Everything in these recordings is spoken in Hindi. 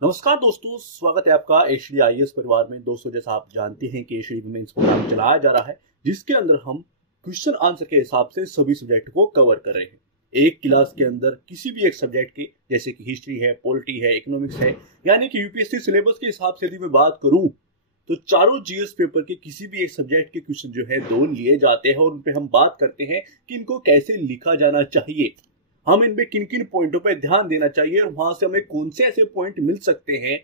नमस्कार दोस्तों, स्वागत है आपका एचडी आईएएस परिवार में। दोस्तों, जैसा आप जानते हैं कि एचडी वुमेन्स प्रोग्राम चलाया जा रहा है, जिसके अंदर हम क्वेश्चन आंसर के हिसाब से सभी सब्जेक्ट को कवर कर रहे हैं। एक क्लास के अंदर किसी भी एक सब्जेक्ट के, जैसे कि हिस्ट्री है, पॉलिटी है, इकोनॉमिक्स है, यानी कि यूपीएससी सिलेबस के हिसाब से यदि मैं बात करूं तो चारों जीएस पेपर के किसी भी एक सब्जेक्ट के क्वेश्चन जो है दो लिए जाते हैं और उन पे हम बात करते हैं कि इनको कैसे लिखा जाना चाहिए, हम इन पे किन किन पॉइंटों पे ध्यान देना चाहिए और वहां से हमें कौन से ऐसे पॉइंट मिल सकते हैं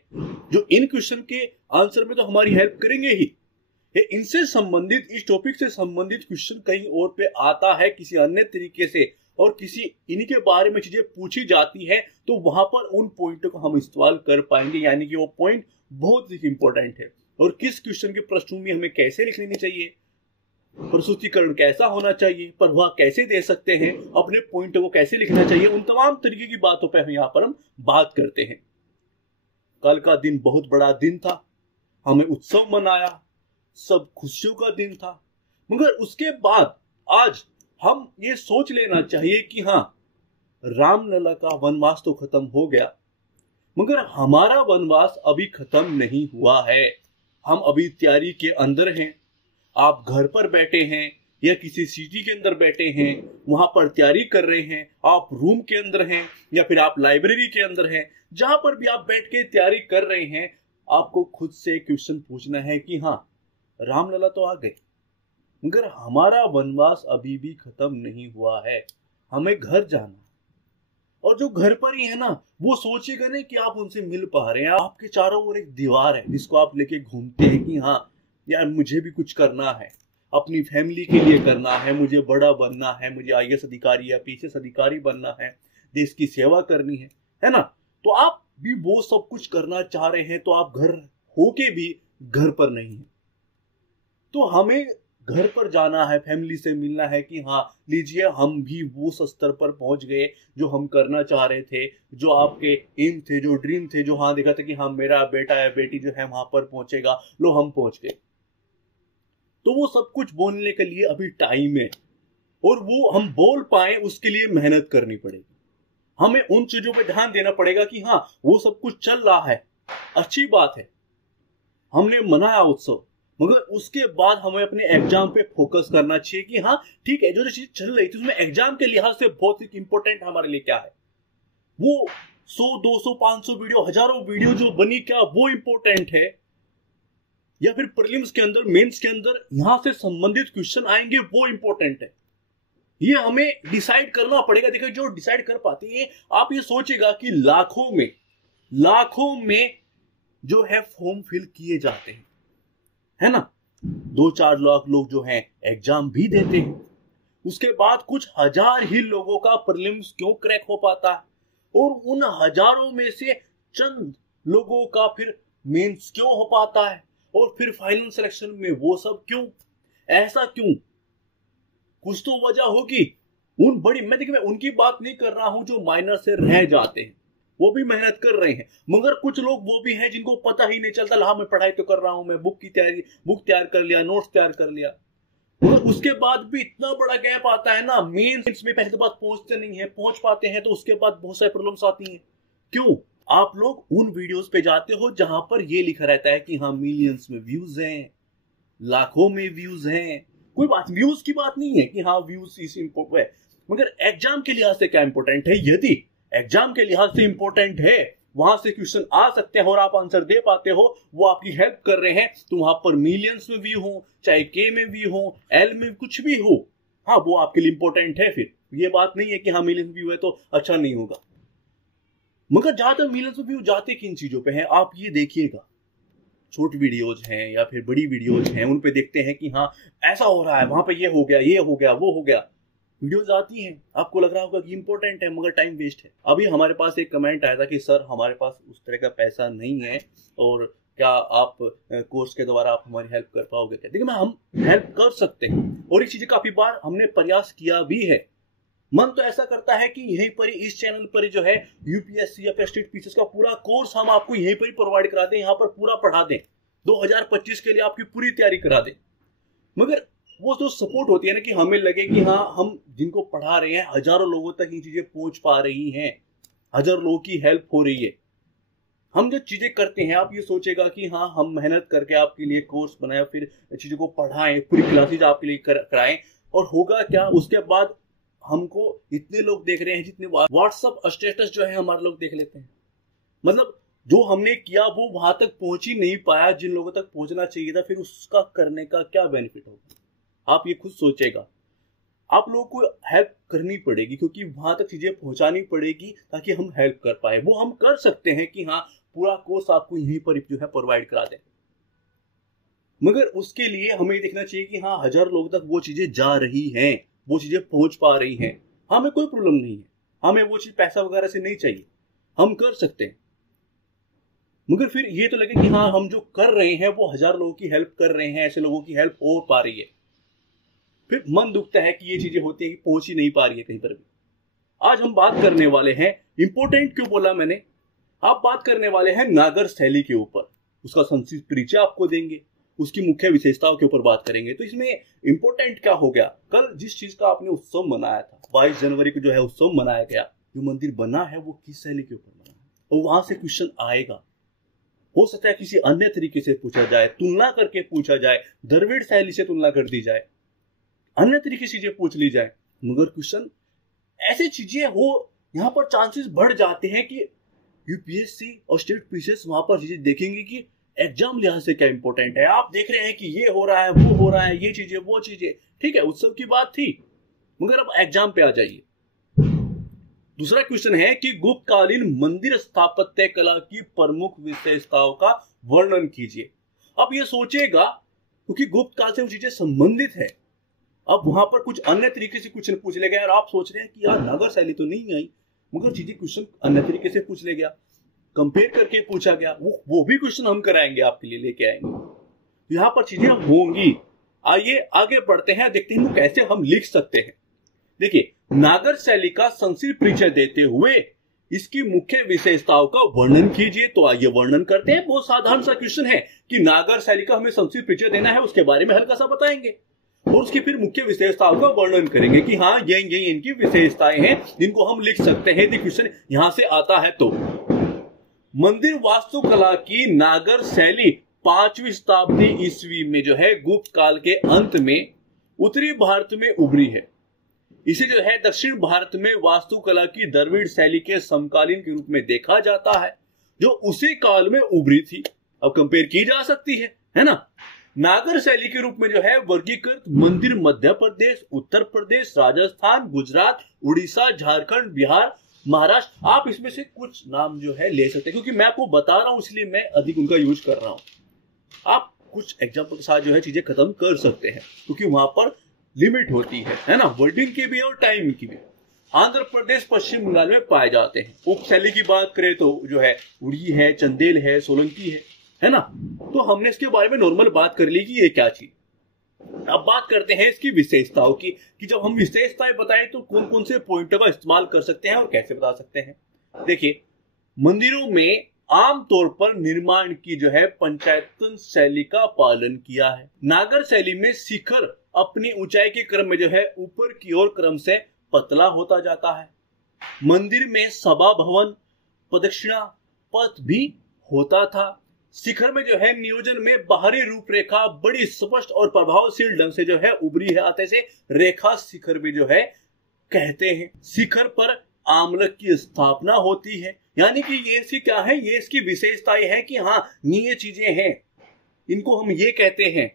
जो इन क्वेश्चन के आंसर में तो हमारी हेल्प करेंगे ही। इनसे संबंधित, इस टॉपिक से संबंधित क्वेश्चन कहीं और पे आता है किसी अन्य तरीके से और किसी इन्हीं के बारे में चीजें पूछी जाती है, तो वहां पर उन पॉइंटों को हम इस्तेमाल कर पाएंगे, यानी कि वो पॉइंट बहुत ही इंपॉर्टेंट है। और किस क्वेश्चन के प्रश्नों में हमें कैसे लिख लेनी चाहिए, प्रस्तुतिकरण कैसा होना चाहिए, प्रभाव कैसे दे सकते हैं, अपने पॉइंट को कैसे लिखना चाहिए, उन तमाम तरीके की बातों पर यहाँ पर हम बात करते हैं। कल का दिन बहुत बड़ा दिन था, हमें उत्सव मनाया, सब खुशियों का दिन था, मगर उसके बाद आज हम ये सोच लेना चाहिए कि हाँ, रामलला का वनवास तो खत्म हो गया, मगर हमारा वनवास अभी खत्म नहीं हुआ है। हम अभी तैयारी के अंदर हैं। आप घर पर बैठे हैं या किसी सिटी के अंदर बैठे हैं, वहां पर तैयारी कर रहे हैं, आप रूम के अंदर हैं या फिर आप लाइब्रेरी के अंदर हैं, जहां पर भी आप बैठ के तैयारी कर रहे हैं, आपको खुद से क्वेश्चन पूछना है कि हाँ, रामलला तो आ गए, मगर हमारा वनवास अभी भी खत्म नहीं हुआ है, हमें घर जाना। और जो घर पर ही है ना, वो सोचेगा नहीं कि आप उनसे मिल पा रहे हैं। आपके चारों ओर एक दीवार है जिसको आप लेके घूमते हैं कि हाँ यार, मुझे भी कुछ करना है, अपनी फैमिली के लिए करना है, मुझे बड़ा बनना है, मुझे आईएएस अधिकारी या पीसीएस अधिकारी बनना है, देश की सेवा करनी है ना। तो आप भी वो सब कुछ करना चाह रहे हैं, तो आप घर होके भी घर पर नहीं है। तो हमें घर पर जाना है, फैमिली से मिलना है कि हाँ लीजिए, हम भी वो स्तर पर पहुंच गए जो हम करना चाह रहे थे, जो आपके एम थे, जो ड्रीम थे, जो हाँ देखा था कि हाँ मेरा बेटा या बेटी जो है वहां पर पहुंचेगा, लो हम पहुंच गए। तो वो सब कुछ बोलने के लिए अभी टाइम है, और वो हम बोल पाए उसके लिए मेहनत करनी पड़ेगी। हमें उन चीजों पे ध्यान देना पड़ेगा कि हाँ, वो सब कुछ चल रहा है, अच्छी बात है, हमने मनाया उत्सव, मगर उसके बाद हमें अपने एग्जाम पे फोकस करना चाहिए कि हाँ ठीक है, जो चीज चल रही थी उसमें एग्जाम के लिहाज से बहुत ही इंपॉर्टेंट हमारे लिए क्या है, वो 100 200 500 वीडियो, हजारों वीडियो जो बनी, क्या वो इंपॉर्टेंट है, या फिर प्रीलिम्स के अंदर, मेंस के अंदर यहां से संबंधित क्वेश्चन आएंगे वो इंपॉर्टेंट है। ये हमें डिसाइड करना पड़ेगा। देखिए, जो डिसाइड कर पाते हैं, आप ये सोचेगा कि लाखों में जो है फॉर्म फिल किए जाते हैं, है ना, 2-4 लाख लोग जो हैं एग्जाम भी देते हैं, उसके बाद कुछ हजार ही लोगों का प्रीलिम्स क्यों क्रैक हो पाता है, और उन हजारों में से चंद लोगों का फिर मेंस क्यों हो पाता है, और फिर फाइनल सिलेक्शन में वो सब क्यों, ऐसा क्यों, कुछ तो वजह होगी। मैं उनकी बात नहीं कर रहा हूं जो माइनर से रह जाते हैं, वो भी मेहनत कर रहे हैं, मगर कुछ लोग वो भी हैं जिनको पता ही नहीं चलता, ला मैं पढ़ाई तो कर रहा हूं, मैं बुक तैयार कर लिया, नोट्स तैयार कर लिया, मगर उसके बाद भी इतना बड़ा गैप आता है ना। मेंस में पहले तो बात पहुंचते नहीं है, पहुंच पाते हैं तो उसके बाद बहुत सारी प्रॉब्लम्स आती हैं। क्यों? आप लोग उन वीडियोस पे जाते हो जहां पर ये लिखा रहता है कि हाँ मिलियंस में व्यूज हैं, लाखों में व्यूज हैं। कोई बात, व्यूज की बात नहीं है कि हाँ व्यूज इस इंपॉर्टेंट है, मगर एग्जाम के लिहाज से क्या इंपॉर्टेंट है। यदि एग्जाम के लिहाज से इंपॉर्टेंट है, वहां से क्वेश्चन आ सकते हैं और आप आंसर दे पाते हो, वो आपकी हेल्प कर रहे हैं, तो वहां पर मिलियंस में व्यू हो, चाहे के में व्यू हो, एल में कुछ भी हो, हाँ वो आपके लिए इंपॉर्टेंट है। फिर ये बात नहीं है कि हाँ मिलियंस व्यू है तो अच्छा नहीं होगा, मगर ज्यादातर मिलियंस व्यू जाते किन चीजों पे हैं, आप ये देखिएगा, छोटी वीडियोज हैं या फिर बड़ी वीडियोज हैं, उन पे देखते हैं कि हाँ ऐसा हो रहा है, वहां पे ये हो गया, ये हो गया, वो हो गया, वीडियोज आती हैं, आपको लग रहा होगा कि इंपॉर्टेंट है, मगर टाइम वेस्ट है। अभी हमारे पास एक कमेंट आया था कि सर हमारे पास उस तरह का पैसा नहीं है, और क्या आप कोर्स के द्वारा आप हमारी हेल्प कर पाओगे क्या। देखिए, हम हेल्प कर सकते हैं, और एक चीज काफी बार हमने प्रयास किया भी है। मन तो ऐसा करता है कि यहीं पर ही इस चैनल पर ही जो है यूपीएससी या फिर स्टेट पीसीएस का पूरा कोर्स हम आपको यहीं पर ही प्रोवाइड करा दें, यहाँ पर पूरा पढ़ा दें, 2025 के लिए आपकी पूरी तैयारी करा दें। मगर वो जो सपोर्ट होती है ना, कि हमें लगे कि हाँ हम जिनको पढ़ा रहे हैं हजारों लोगों तक ये चीजें पहुंच पा रही हैं, हजारों लोगों की हेल्प हो रही है, हम जो चीजें करते हैं, आप ये सोचेगा कि हाँ हम मेहनत करके आपके लिए कोर्स बनाए, फिर चीजों को पढ़ाएं, पूरी क्लासेज आपके लिए कराएं, और होगा क्या उसके बाद हमको इतने लोग देख रहे हैं जितने व्हाट्सएप स्टेटस जो है हमारे लोग देख लेते हैं। मतलब जो हमने किया वो वहां तक पहुंच ही नहीं पाया जिन लोगों तक पहुंचना चाहिए था, फिर उसका करने का क्या बेनिफिट होगा? आप ये खुद सोचेगा। आप लोगों को हेल्प करनी पड़ेगी, क्योंकि वहां तक चीजें पहुंचानी पड़ेगी ताकि हम हेल्प कर पाए। वो हम कर सकते हैं कि हाँ पूरा कोर्स आपको यहीं पर जो है प्रोवाइड करा दें, मगर उसके लिए हमें देखना चाहिए कि हाँ 1000 लोगों तक वो चीजें जा रही हैं, वो चीजें पहुंच पा रही हैं। हमें कोई प्रॉब्लम नहीं है, हमें वो चीज पैसा वगैरह से नहीं चाहिए, हम कर सकते हैं। मगर फिर ये तो लगे कि हाँ हम जो कर रहे हैं वो 1000 लोगों की हेल्प कर रहे हैं, ऐसे लोगों की हेल्प हो पा रही है। फिर मन दुखता है कि ये चीजें होती है कि पहुंच ही नहीं पा रही है कहीं पर भी। आज हम बात करने वाले हैं, इंपोर्टेंट क्यों बोला मैंने, आप बात करने वाले हैं नागर शैली के ऊपर। उसका संक्षिप्त परिचय आपको देंगे, उसकी मुख्य विशेषताओं के ऊपर बात करेंगे। तो इसमें इंपोर्टेंट क्या हो गया, कल जिस चीज का आपने उत्सव मनाया था, 22 जनवरी को जो है उत्सव मनाया गया, जो मंदिर बना है वो किस शैली के ऊपर बना है, और वहां से क्वेश्चन आएगा। हो सकता है किसी अन्य तरीके से पूछा जाए, तुलना करके पूछा जाए, द्रविड़ शैली से तुलना कर दी जाए, अन्य तरीके से चीजें पूछ ली जाए, मगर क्वेश्चन ऐसी चीजें हो, यहाँ पर चांसेस बढ़ जाते हैं कि यूपीएससी और स्टेट पीसीएस वहां पर चीजें देखेंगे कि एग्जाम लिहाज से क्या इंपॉर्टेंट है। आप देख रहे हैं कि ये हो रहा है, वो हो रहा है, ये चीजें वो चीजें, ठीक है उत्सव की बात थी, मगर अब एग्जाम पे आ जाइए। दूसरा क्वेश्चन है कि गुप्तकालीन मंदिर स्थापत्य कला की प्रमुख विशेषताओं का वर्णन कीजिए। अब ये सोचेगा क्योंकि गुप्त काल से वो चीजें संबंधित है, अब वहां पर कुछ अन्य तरीके से क्वेश्चन पूछ ले गया और आप सोच रहे हैं कि यार नागर शैली तो नहीं आई, मगर चीजें क्वेश्चन अन्य तरीके से पूछ ले गया, कंपेयर करके पूछा गया, वो भी क्वेश्चन हम कराएंगे, आपके लिए लेके आएंगे। तो यहाँ पर चीजें होंगी। आइए आगे बढ़ते हैं, देखते हैं कैसे हम लिख सकते हैं। देखिए, नागर शैली का संक्षिप्त परिचय देते हुए इसकी मुख्य विशेषताओं का वर्णन कीजिए। तो आइए वर्णन करते हैं। बहुत साधारण सा क्वेश्चन है कि नागर शैली का हमें संक्षिप्त परिचय देना है, उसके बारे में हल्का सा बताएंगे और उसकी फिर मुख्य विशेषताओं का वर्णन करेंगे कि हाँ ये इनकी विशेषताएं हैं जिनको हम लिख सकते हैं। यदि क्वेश्चन यहां से आता है तो मंदिर वास्तुकला की नागर शैली 5वीं शताब्दी ईस्वी में जो है गुप्त काल के अंत में उत्तरी भारत में उभरी है। इसे जो है दक्षिण भारत में वास्तुकला की द्रविड़ शैली के समकालीन के रूप में देखा जाता है, जो उसी काल में उभरी थी। अब कंपेयर की जा सकती है ना। नागर शैली के रूप में जो है वर्गीकृत मंदिर मध्य प्रदेश, उत्तर प्रदेश, राजस्थान, गुजरात, उड़ीसा, झारखंड, बिहार, महाराष्ट्र, आप इसमें से कुछ नाम जो है ले सकते हैं, क्योंकि मैं आपको बता रहा हूं इसलिए मैं अधिक उनका यूज कर रहा हूं। आप कुछ एग्जाम्पल के साथ जो है चीजें खत्म कर सकते हैं, क्योंकि वहां पर लिमिट होती है ना, वर्डिंग की भी और टाइम की भी। आंध्र प्रदेश, पश्चिम बंगाल में पाए जाते हैं। उप शैली की बात करें तो जो है उड़ी है, चंदेल है, सोलंकी है ना। तो हमने इसके बारे में नॉर्मल बात कर ली कि ये क्या चीज। अब बात करते हैं इसकी विशेषताओं की, कि जब हम विशेषताएं बताएं तो कौन कौन से पॉइंटों का इस्तेमाल कर सकते हैं और कैसे बता सकते हैं। देखिए, मंदिरों में आमतौर पर निर्माण की जो है पंचायतन शैली का पालन किया है। नागर शैली में शिखर अपनी ऊंचाई के क्रम में जो है ऊपर की ओर क्रम से पतला होता जाता है। मंदिर में सभा भवन, प्रदक्षिणा पथ भी होता था। शिखर में जो है नियोजन में बाहरी रूपरेखा बड़ी स्पष्ट और प्रभावशील ढंग से जो है उभरी है, आते से रेखा शिखर भी जो है कहते हैं। शिखर पर आमलक की स्थापना होती है, यानी कि ये इसकी क्या है, ये इसकी विशेषताएं है कि हाँ ये चीजें हैं, इनको हम ये कहते हैं,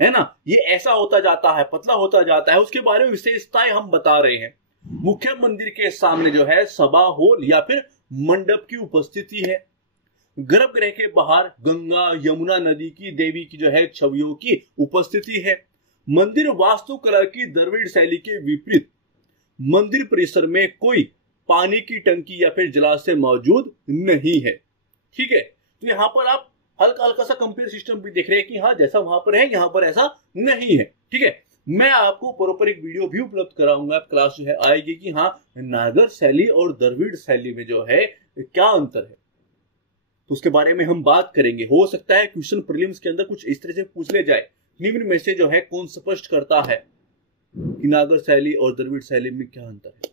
है ना। ये ऐसा होता जाता है, पतला होता जाता है, उसके बारे में विशेषताएं हम बता रहे हैं। मुख्य मंदिर के सामने जो है सभा हॉल या फिर मंडप की उपस्थिति है। गर्भगृह के बाहर गंगा यमुना नदी की देवी की जो है छवियों की उपस्थिति है। मंदिर वास्तुकला की द्रविड़ शैली के विपरीत मंदिर परिसर में कोई पानी की टंकी या फिर जलाशय मौजूद नहीं है। ठीक है, तो यहाँ पर आप हल्का हल्का सा कंपेयर सिस्टम भी देख रहे हैं कि हाँ जैसा वहां पर है यहाँ पर ऐसा नहीं है। ठीक है, मैं आपको प्रॉपर एक वीडियो भी उपलब्ध कराऊंगा, क्लास जो है आएगी कि हाँ नागर शैली और द्रविड़ शैली में जो है क्या अंतर है, तो उसके बारे में हम बात करेंगे। हो सकता है क्वेश्चन प्रीलिम्स के अंदर कुछ इस तरह से पूछ ले जाए, निम्न में से जो है कौन स्पष्ट करता है कि नागर शैली और द्रविड़ शैली में क्या अंतर है,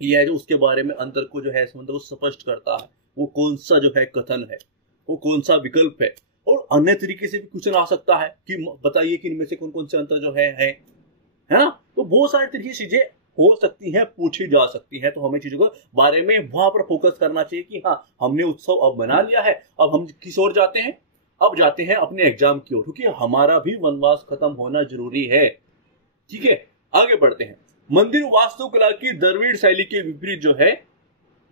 यह जो उसके बारे में अंतर को जो है संबंध को स्पष्ट करता है। वो कौन सा जो है कथन है, वो कौन सा विकल्प है। और अन्य तरीके से भी क्वेश्चन आ सकता है कि बताइए कि इनमें से कौन कौन से अंतर जो है ना। तो बहुत सारी तरीके की चीजें हो सकती हैं, पूछी जा सकती हैं। तो हमें चीजों के बारे में वहां पर फोकस करना चाहिए कि हाँ, हमने उत्सव अब बना लिया है, अब हम किस ओर जाते हैं, अब जाते हैं अपने एग्जाम की ओर, क्योंकि हमारा भी वनवास खत्म होना जरूरी है। ठीक है, आगे बढ़ते हैं। मंदिर वास्तुकला की द्रविड़ शैली के विपरीत जो है,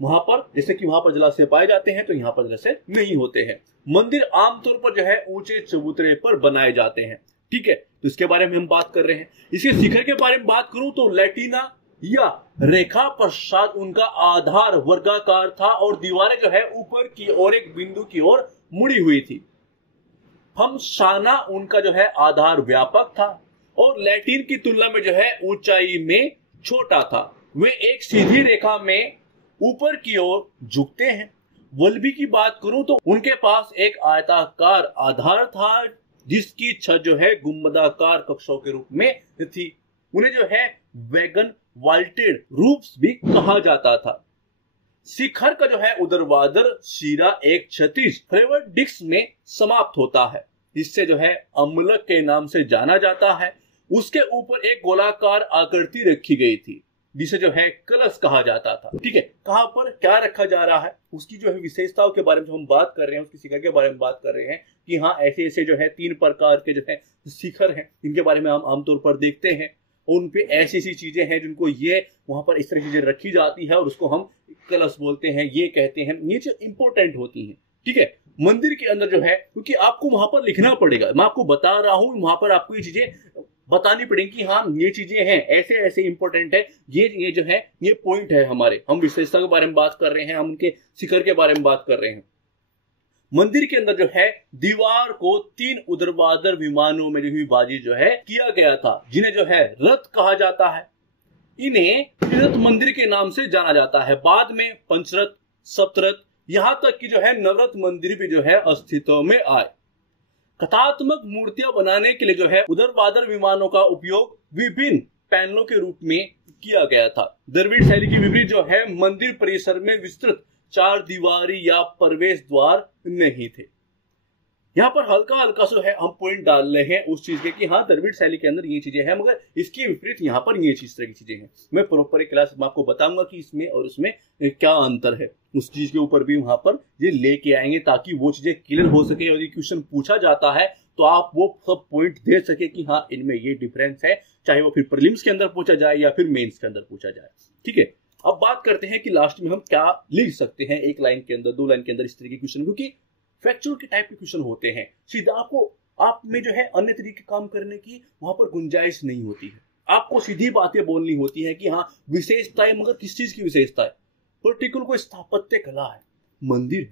वहां पर जैसे कि वहां पर जलाशय पाए जाते हैं तो यहाँ पर जलाशय नहीं होते हैं। मंदिर आमतौर पर जो है ऊंचे चबूतरे पर बनाए जाते हैं। ठीक है, तो इसके बारे में हम बात कर रहे हैं। इसके शिखर के बारे में बात करूं तो लैटिना या रेखा पश्चात उनका आधार वर्गाकार था और दीवारें जो है ऊपर की ओर एक बिंदु की ओर मुड़ी हुई थी। हमशाना उनका जो है आधार व्यापक था और लैटिन की तुलना में जो है ऊंचाई में छोटा था। वे एक सीधी रेखा में ऊपर की ओर झुकते हैं। वल्लभी की बात करूं तो उनके पास एक आयताकार आधार था जिसकी छत जो है गुंबदाकार कक्षों के रूप में थी। उन्हें जो है वैगन वाल्टेड रूप भी कहा जाता था। शिखर का जो है ऊर्ध्वाधर शिरा एक क्षैतिज फ्लेवर डिस्क में समाप्त होता है, जिससे जो है अम्लक के नाम से जाना जाता है। उसके ऊपर एक गोलाकार आकृति रखी गई थी जिसे जो है कलश कहा जाता था। ठीक है, कहां पर क्या रखा जा रहा है, उसकी जो है विशेषताओं के बारे में हम बात कर रहे हैं, उसकी शिखर के बारे में बात कर रहे हैं कि हाँ, ऐसे ऐसे जो है 3 प्रकार के जो है शिखर हैं, इनके बारे में हम आमतौर पर देखते हैं। उन पे ऐसी ऐसी चीजें हैं जिनको ये वहां पर इस तरह की चीजें रखी जाती है और उसको हम कलश बोलते हैं, ये कहते हैं, ये जो इंपॉर्टेंट होती है। ठीक है, मंदिर के अंदर जो है, क्योंकि आपको वहां पर लिखना पड़ेगा, मैं आपको बता रहा हूं, वहां पर आपको ये चीजें बतानी पड़ेगी कि हाँ, ये चीजें हैं, ऐसे ऐसे इंपॉर्टेंट है, ये जो है ये पॉइंट है हमारे। हम विशेषता के बारे में बात कर रहे हैं, हम उनके शिखर के बारे में बात कर रहे हैं। मंदिर के अंदर जो है दीवार को 3 ऊर्ध्वाधर विमानों में विभाजित जो है किया गया था, जिन्हें जो है रथ कहा जाता है। इन्हें त्रिरथ मंदिर के नाम से जाना जाता है। बाद में पंचरथ, सप्तरथ, यहां तक कि जो है नवरथ मंदिर भी जो है अस्तित्व में आए। कथात्मक मूर्तियां बनाने के लिए जो है ऊर्ध्वाधर विमानों का उपयोग विभिन्न पैनलों के रूप में किया गया था। द्रविड़ शैली के विपरीत जो है मंदिर परिसर में विस्तृत 4 दीवारी या प्रवेश द्वार नहीं थे। यहाँ पर हल्का हल्का जो है हम पॉइंट डाल रहे हैं उस चीज के कि हाँ, द्रविड़ शैली के अंदर ये चीजें हैं, मगर इसके विपरीत यहाँ पर ये चीज तरह की चीजें हैं। मैं प्रॉपर एक क्लास में आपको बताऊंगा कि इसमें और उसमें क्या अंतर है, उस चीज के ऊपर भी वहां पर ये लेके आएंगे ताकि वो चीजें क्लियर हो सके और ये क्वेश्चन पूछा जाता है तो आप वो सब पॉइंट दे सके कि हाँ, इनमें ये डिफरेंस है, चाहे वो फिर प्रीलिम्स के अंदर पूछा जाए या फिर मेंस के अंदर पूछा जाए। ठीक है, अब बात करते हैं कि लास्ट में हम क्या लिख सकते हैं, 1 लाइन के अंदर, 2 लाइन के अंदर, इस तरह के क्वेश्चन, क्योंकि फैक्चुअल के टाइप के क्वेश्चन होते हैं। सीधा आपको आप में जो है अन्य तरीके काम करने की वहां पर गुंजाइश नहीं होती है। आपको सीधी बातें बोलनी होती है कि हाँ, विशेषता है, मगर किस चीज की विशेषता है? पर्टिकुलर कोई स्थापत्य कला है, मंदिर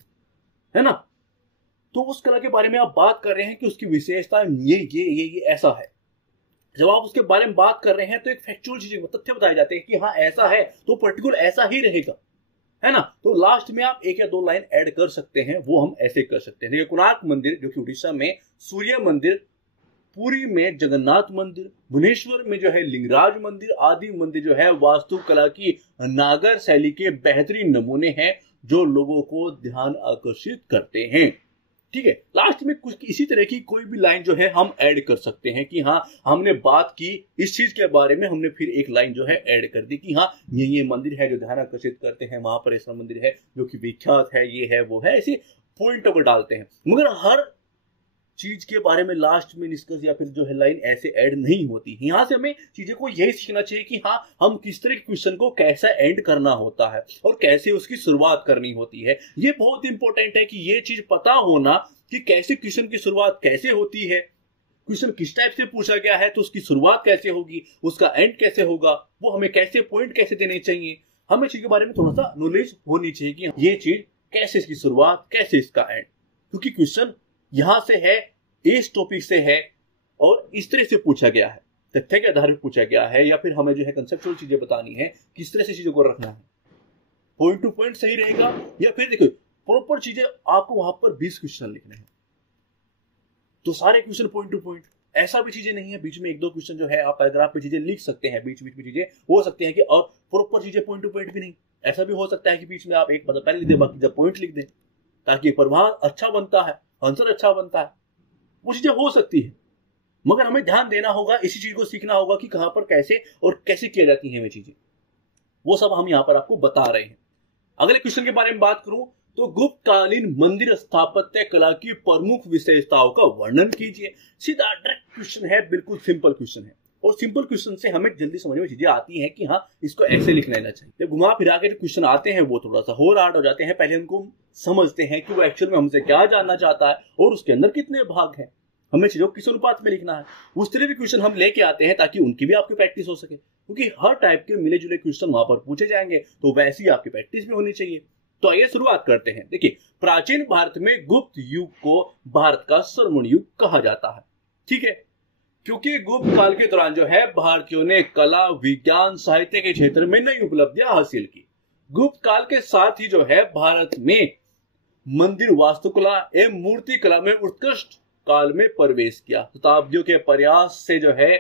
है ना, तो उस कला के बारे में आप बात कर रहे हैं कि उसकी विशेषता ये ऐसा है। जब आप उसके बारे में बात कर रहे हैं तो एक फैक्चुअल चीजें, तथ्य बताए जाते हैं कि हाँ, ऐसा है तो पर्टिकुलर ऐसा ही रहेगा, है ना। तो लास्ट में आप 1 या 2 लाइन ऐड कर सकते हैं, वो हम ऐसे कर सकते हैं। देखिए, कोणार्क मंदिर जो कि उड़ीसा में सूर्य मंदिर, पुरी में जगन्नाथ मंदिर, भुवनेश्वर में जो है लिंगराज मंदिर आदि मंदिर जो है वास्तुकला की नागर शैली के बेहतरीन नमूने हैं जो लोगों को ध्यान आकर्षित करते हैं। ठीक है, लास्ट में कुछ इसी तरह की कोई भी लाइन जो है हम ऐड कर सकते हैं कि हाँ, हमने बात की इस चीज के बारे में, हमने फिर एक लाइन जो है ऐड कर दी कि हाँ, ये मंदिर है जो ध्यान आकर्षित करते हैं, महापरेश्वर मंदिर है जो कि विख्यात है, ये है वो है, ऐसे पॉइंट अगर डालते हैं। मगर हर चीज के बारे में लास्ट में डिस्कस या फिर जो है लाइन ऐसे ऐड नहीं होती। यहाँ से हमें चीजें को यही सीखना चाहिए कि हाँ, हम किस तरह के क्वेश्चन को कैसा एंड करना होता है और कैसे उसकी शुरुआत करनी होती है। ये बहुत इंपॉर्टेंट है कि ये चीज पता होना कि कैसे क्वेश्चन की शुरुआत कैसे होती है, क्वेश्चन किस टाइप से पूछा गया है तो उसकी शुरुआत कैसे होगी, उसका एंड कैसे होगा, वो हमें कैसे पॉइंट कैसे देने चाहिए। हमें चीज के बारे में थोड़ा सा नॉलेज होनी चाहिए कि ये चीज कैसे, इसकी शुरुआत कैसे, इसका एंड, क्योंकि क्वेश्चन यहां से है, इस टॉपिक से है और इस तरह से पूछा गया है, तथ्य के आधार पर पूछा गया है, या फिर हमें जो है कंसेप्चुअल चीजें बतानी है, किस तरह से चीजों को रखना है, पॉइंट टू पॉइंट सही रहेगा या फिर देखो प्रॉपर चीजें आपको वहां पर 20 क्वेश्चन लिखने हैं तो सारे क्वेश्चन पॉइंट टू पॉइंट, ऐसा भी चीजें नहीं है बीच में 1-2 क्वेश्चन जो है आप पैराग्राफ पे चीजें लिख सकते हैं, बीच बीच में चीजें हो सकते हैं कि और प्रॉपर चीजें पॉइंट टू पॉइंट भी नहीं, ऐसा भी हो सकता है कि बीच में आप एक मतलब पहले लिख दें बाकी जब पॉइंट लिख दें, ताकि प्रवाह अच्छा बनता है, आंसर अच्छा बनता है। वो चीजें हो सकती है, मगर हमें ध्यान देना होगा, इसी चीज को सीखना होगा कि कहां पर कैसे और कैसे किया जाती है वे चीजें। वो सब हम यहाँ पर आपको बता रहे हैं। अगले क्वेश्चन के बारे में बात करूं तो गुप्त कालीन मंदिर स्थापत्य कला की प्रमुख विशेषताओं का वर्णन कीजिए। सीधा डायरेक्ट क्वेश्चन है, बिल्कुल सिंपल क्वेश्चन है, और सिंपल क्वेश्चन से हमें जल्दी समझ में चीजें आती हैं कि हाँ इसको ऐसे लिख लेना चाहिए। जब घुमा फिरा के जो क्वेश्चन आते हैं वो थोड़ा सा और हार्ड हो जाते हैं। पहले उनको समझते हैं कि वो एक्चुअल में हमसे क्या जानना चाहता है और उसके अंदर कितने भाग हैं, हमें चीजों को किस अनुपात में लिखना है। उस तरह भी क्वेश्चन हम लेके आते हैं ताकि उनकी भी आपकी प्रैक्टिस हो सके, क्योंकि हर टाइप के मिले जुले क्वेश्चन वहां पर पूछे जाएंगे, तो वैसी ही आपकी प्रैक्टिस भी होनी चाहिए। तो आइए शुरुआत करते हैं। देखिए, प्राचीन भारत में गुप्त युग को भारत का स्वर्ण युग कहा जाता है। ठीक है, क्योंकि गुप्त काल के दौरान जो है भारतीयों ने कला, विज्ञान, साहित्य के क्षेत्र में नई उपलब्धियां हासिल की। गुप्त काल के साथ ही जो है भारत में मंदिर वास्तुकला एवं मूर्ति कला में उत्कृष्ट काल में प्रवेश किया। शताब्दियों के प्रयास से जो है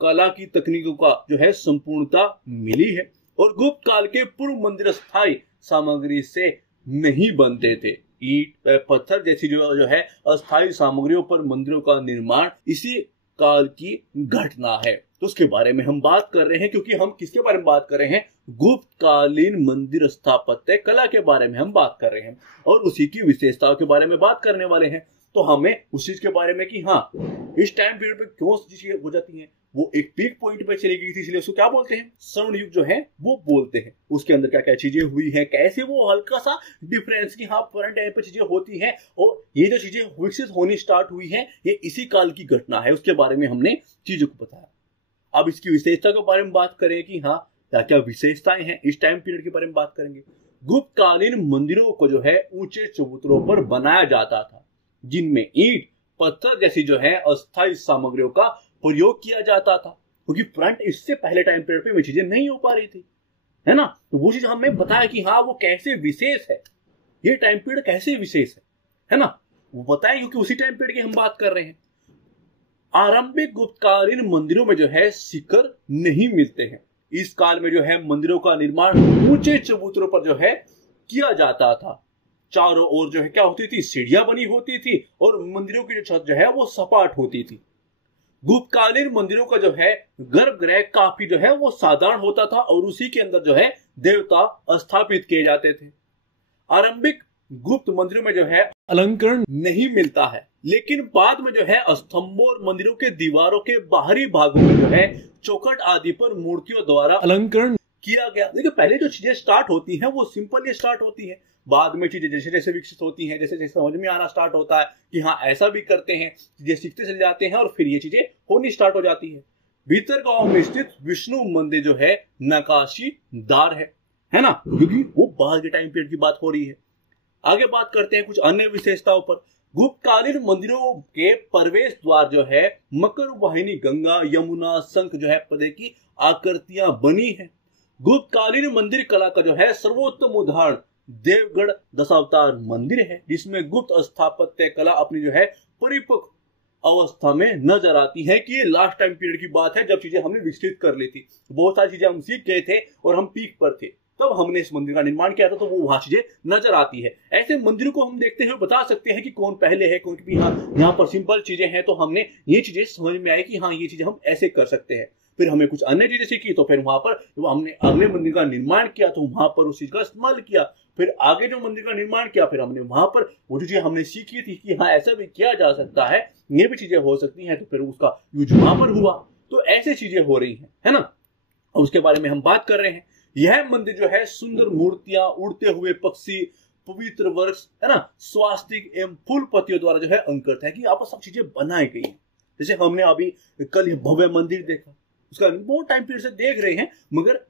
कला की तकनीकों का जो है संपूर्णता मिली है, और गुप्त काल के पूर्व मंदिर स्थायी सामग्री से नहीं बनते थे। ईंट, पत्थर जैसी जो है अस्थायी सामग्रियों पर मंदिरों का निर्माण इसी काल की घटना है। तो उसके बारे में हम बात कर रहे हैं, क्योंकि हम किसके बारे में बात कर रहे हैं, गुप्त कालीन मंदिर स्थापत्य कला के बारे में हम बात कर रहे हैं, और उसी की विशेषताओं के बारे में बात करने वाले हैं। तो हमें उस चीज के बारे में कि हाँ इस टाइम पीरियड पे क्यों चीजें हो जाती हैं, वो एक पीक पॉइंट पे चली गई थी, इसलिए उसको क्या बोलते हैं, स्वर्ण युग जो है वो बोलते हैं। उसके अंदर क्या क्या चीजें हुई हैं, कैसे वो हल्का सा डिफरेंस की हाँ करंट टाइम पे चीजें होती हैं, और ये जो चीजें विकसित होनी स्टार्ट हुई हैं ये इसी काल की घटना है, उसके बारे में हमने चीजों को बताया। अब इसकी विशेषता के बारे में बात करें कि हाँ क्या क्या विशेषताएं हैं, इस टाइम पीरियड के बारे में बात करेंगे। गुप्त कालीन मंदिरों को जो है ऊंचे चबूतरों पर बनाया जाता था, जिनमें ईंट, पत्थर जैसी जो है अस्थायी सामग्रियों का प्रयोग किया जाता था, क्योंकि फ्रंट इससे पहले टाइम पीरियड पे वो चीजें नहीं हो पा रही थी, है ना। तो वो चीज हमें बताया कि हाँ वो कैसे विशेष है, ये टाइम पीरियड कैसे विशेष है ना, वो बताएं, क्योंकि उसी टाइम पीरियड की हम बात कर रहे हैं। आरंभिक गुप्तकालीन मंदिरों में जो है शिखर नहीं मिलते हैं। इस काल में जो है मंदिरों का निर्माण ऊंचे चबूतरों पर जो है किया जाता था। चारों ओर जो है क्या होती थी, सीढ़ियां बनी होती थी, और मंदिरों की जो छत जो है वो सपाट होती थी। गुप्तकालीन मंदिरों का जो है गर्भगृह काफी जो है वो साधारण होता था, और उसी के अंदर जो है देवता स्थापित किए जाते थे। आरंभिक गुप्त मंदिरों में जो है अलंकरण नहीं मिलता है, लेकिन बाद में जो है स्तंभों और मंदिरों के दीवारों के बाहरी भागों में जो है चौखट आदि पर मूर्तियों द्वारा अलंकरण किया गया। देखिए, पहले जो चीजें स्टार्ट होती हैं वो सिंपल स्टार्ट होती है, बाद में चीजें जैसे जैसे विकसित होती हैं, जैसे जैसे समझ में आना स्टार्ट होता है कि हाँ ऐसा भी करते हैं, चीजें सीखते चले जाते हैं, और फिर ये चीजें होनी स्टार्ट हो जाती है। भीतर गांव में स्थित विष्णु मंदिर जो है नकाशीदार है ना, क्योंकि वो बाहर के टाइम पीरियड की बात हो रही है। आगे बात करते हैं कुछ अन्य विशेषताओं पर। गुप्तकालीन मंदिरों के प्रवेश द्वार जो है मकर वाहिनी, गंगा, यमुना, शंख जो है पदे की आकृतियां बनी है। गुप्तकालीन मंदिर कला का जो है सर्वोत्तम उदाहरण देवगढ़ दशावतार मंदिर है, जिसमें गुप्त स्थापत्य कला अपनी जो है परिपक्व अवस्था में नजर आती है। कि ये लास्ट टाइम पीरियड की बात है जब चीजें हमने विकसित कर ली थी, बहुत सारी चीजें हम सीख गए थे और हम पीक पर थे, तब हमने इस मंदिर का निर्माण किया था, तो वो वहां चीजें नजर आती है। ऐसे मंदिरों को हम देखते हुए बता सकते हैं कि कौन पहले है, कौन भी। हाँ यहाँ पर सिंपल चीजें हैं, तो हमने ये चीजें समझ में आई कि हाँ ये चीजें हम ऐसे कर सकते हैं। फिर हमें कुछ अन्य चीजें सीखी, तो फिर वहां पर जब हमने अगले मंदिर का निर्माण किया तो वहां पर उस चीज का इस्तेमाल किया। फिर आगे जो मंदिर का निर्माण किया, फिर हमने वहां पर वो चीजें हमने सीखी थी कि हाँ ऐसा भी किया जा सकता है, ये भी चीजें हो सकती हैं, तो फिर उसका यूज वहां पर हुआ। तो ऐसे चीजें हो रही है ना। और उसके बारे में हम बात कर रहे हैं। यह मंदिर जो है सुंदर मूर्तियां, उड़ते हुए पक्षी, पवित्र वृक्ष, है ना, स्वास्तिक एवं फूल पत्तियों द्वारा जो है अंकित है, कि यहाँ पर सब चीजें बनाई गई हैं। जैसे हमने अभी कल भव्य मंदिर देखा, उसका बहुत टाइम पीरियड से देख रहे हैं, मगर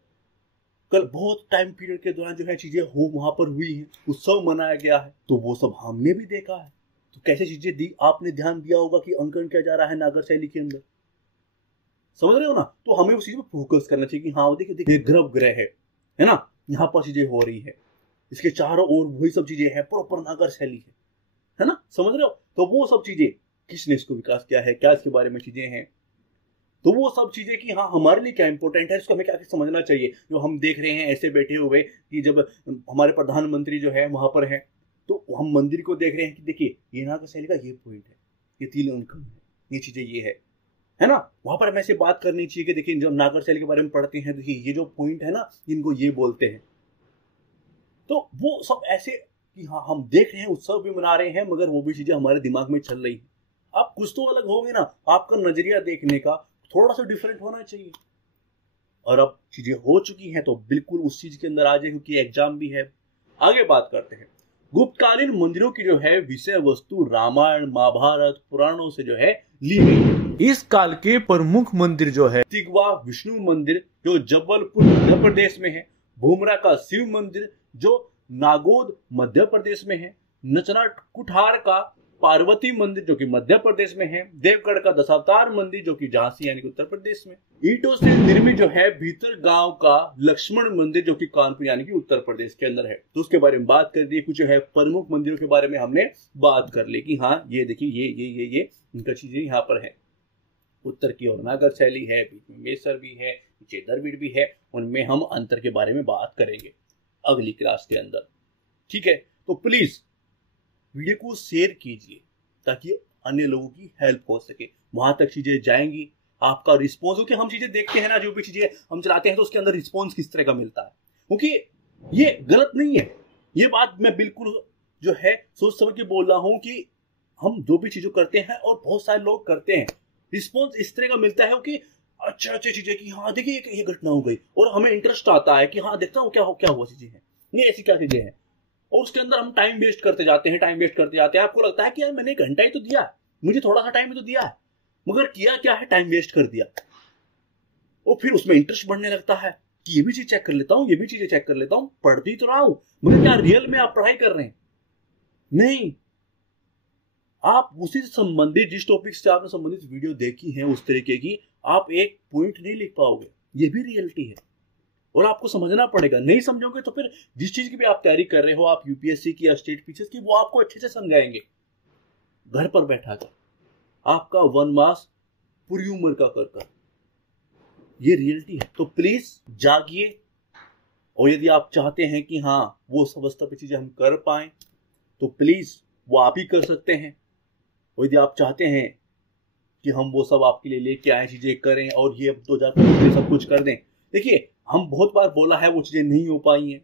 कल बहुत टाइम पीरियड के दौरान जो है चीजें हो वहां पर हुई हैं, उत्सव मनाया गया है, तो वो सब हमने भी देखा है। तो कैसे चीजें दी, आपने ध्यान दिया होगा कि अंकन किया जा रहा है नागर शैली के अंदर, समझ रहे हो ना। तो हमें उस चीज पर फोकस करना चाहिए कि हाँ देखिए गर्भगृह है ना, यहाँ पर चीजें हो रही है, इसके चारों ओर वही सब चीजें हैं, प्रॉपर नागर शैली है ना, समझ रहे हो। तो वो सब चीजें किसने इसको विकास किया है, क्या इसके बारे में चीजें हैं। तो वो सब चीजें कि हाँ हमारे लिए क्या इंपॉर्टेंट है, इसको हमें क्या समझना चाहिए। जो हम देख रहे हैं ऐसे बैठे हुए कि जब हमारे प्रधानमंत्री जो है वहां पर हैं, तो हम मंदिर को देख रहे हैं कि देखिए ये नागर शैली का ये पॉइंट है, ये तिलंकन है, ये चीजें ये है ना। वहां पर हमें ऐसे बात करनी चाहिए कि देखिए जब नागर शैली के बारे में पढ़ते हैं, देखिए ये जो पॉइंट है ना, इनको ये बोलते हैं। तो वो सब ऐसे कि हाँ हम देख रहे हैं, उत्सव भी मना रहे हैं, मगर वो भी चीजें हमारे दिमाग में चल रही है। आप कुछ तो अलग होगे ना, आपका नजरिया देखने का थोड़ा सा डिफरेंट होना चाहिए। और अब चीजें हो चुकी हैं तो बिल्कुल उस चीज के अंदर आ जाए, क्योंकि एग्जाम भी है। आगे बात करते हैं। गुप्तकालीन मंदिरों की जो है विषय वस्तु रामायण महाभारत पुराणों से जो है ली गई। इस काल के प्रमुख मंदिर जो है तिगवा विष्णु मंदिर जो जबलपुर मध्य प्रदेश में है, भूमरा का शिव मंदिर जो नागौद मध्य प्रदेश में है, नचना कुठार का पार्वती मंदिर जो कि मध्य प्रदेश में है, देवगढ़ का दशावतार मंदिर जो कि झांसी यानी कि उत्तर प्रदेश में, ईंटों से निर्मित जो है भीतर गांव का लक्ष्मण मंदिर जो कि कानपुर यानी कि उत्तर प्रदेश के अंदर है। तो उसके बारे में बात कर दी। कुछ जो है प्रमुख मंदिरों के बारे में हमने बात कर ली कि हाँ ये देखिए ये इनका चीजें यहाँ पर है। उत्तर की ओर नागर शैली है, बीच में मेसर भी है, नीचे द्रविड़ भी है। उनमें हम अंतर के बारे में बात करेंगे अगली क्लास के अंदर, ठीक है। तो प्लीज वीडियो को शेयर कीजिए ताकि अन्य लोगों की हेल्प हो सके, वहां तक चीजें जाएंगी। आपका रिस्पॉन्स, क्योंकि हम चीजें देखते हैं ना, जो भी चीजें हम चलाते हैं तो उसके अंदर रिस्पॉन्स किस तरह का मिलता है, क्योंकि ये गलत नहीं है। ये बात मैं बिल्कुल जो है सोच समझ के बोल रहा हूं कि हम जो भी चीजें करते हैं और बहुत सारे लोग करते हैं, रिस्पॉन्स इस तरह का मिलता है कि अच्छा चीजें कि हाँ देखिए ये घटना हो गई, और हमें इंटरेस्ट आता है कि हाँ देखता हूँ क्या हुआ चीजें हैं, ये ऐसी क्या चीजें हैं। और उसके अंदर हम टाइम वेस्ट करते जाते हैं। आपको लगता है कि यार मैंने 1 घंटा ही तो दिया, मुझे थोड़ा सा टाइम ही तो दिया, मगर किया क्या है, टाइम वेस्ट कर दिया। और फिर उसमें इंटरेस्ट बढ़ने लगता है कि ये भी चीज चेक कर लेता हूँ, ये भी चीजें चेक कर लेता हूँ। पढ़ती तो रहा हूं, मगर क्या रियल में आप पढ़ाई कर रहे हैं? नहीं। आप उसी से संबंधित, जिस टॉपिक से आपने संबंधित वीडियो देखी है उस तरीके की आप एक पॉइंट नहीं लिख पाओगे। ये भी रियलिटी है और आपको समझना पड़ेगा। नहीं समझोगे तो फिर जिस चीज की भी आप तैयारी कर रहे हो, आप यूपीएससी की या स्टेट पीसीएस की, वो आपको अच्छे से समझाएंगे घर पर बैठा कर। आपका वनवास पूरी उम्र का कर। ये रियलिटी है। तो प्लीज जागिए, और यदि आप चाहते हैं कि हाँ वो सब स्तर पे चीजें हम कर पाए तो प्लीज वो आप ही कर सकते हैं। और यदि आप चाहते हैं कि हम वो सब आपके लिए लेके आए, चीजें करें और ये 2025 में सब कुछ कर दें, देखिए हम बहुत बार बोला है वो चीजें नहीं हो पाई हैं।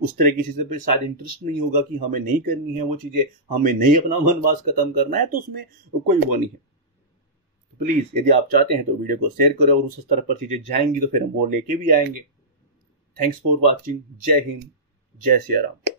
उस तरह की चीजें पे शायद इंटरेस्ट नहीं होगा कि हमें नहीं करनी है वो चीजें, हमें नहीं अपना वनवास खत्म करना है, तो उसमें कोई वो नहीं है। तो प्लीज यदि आप चाहते हैं तो वीडियो को शेयर करें, और उस स्तर पर चीजें जाएंगी तो फिर हम वो लेके भी आएंगे। Thanks for watching. जय हिंद, जय सिया राम।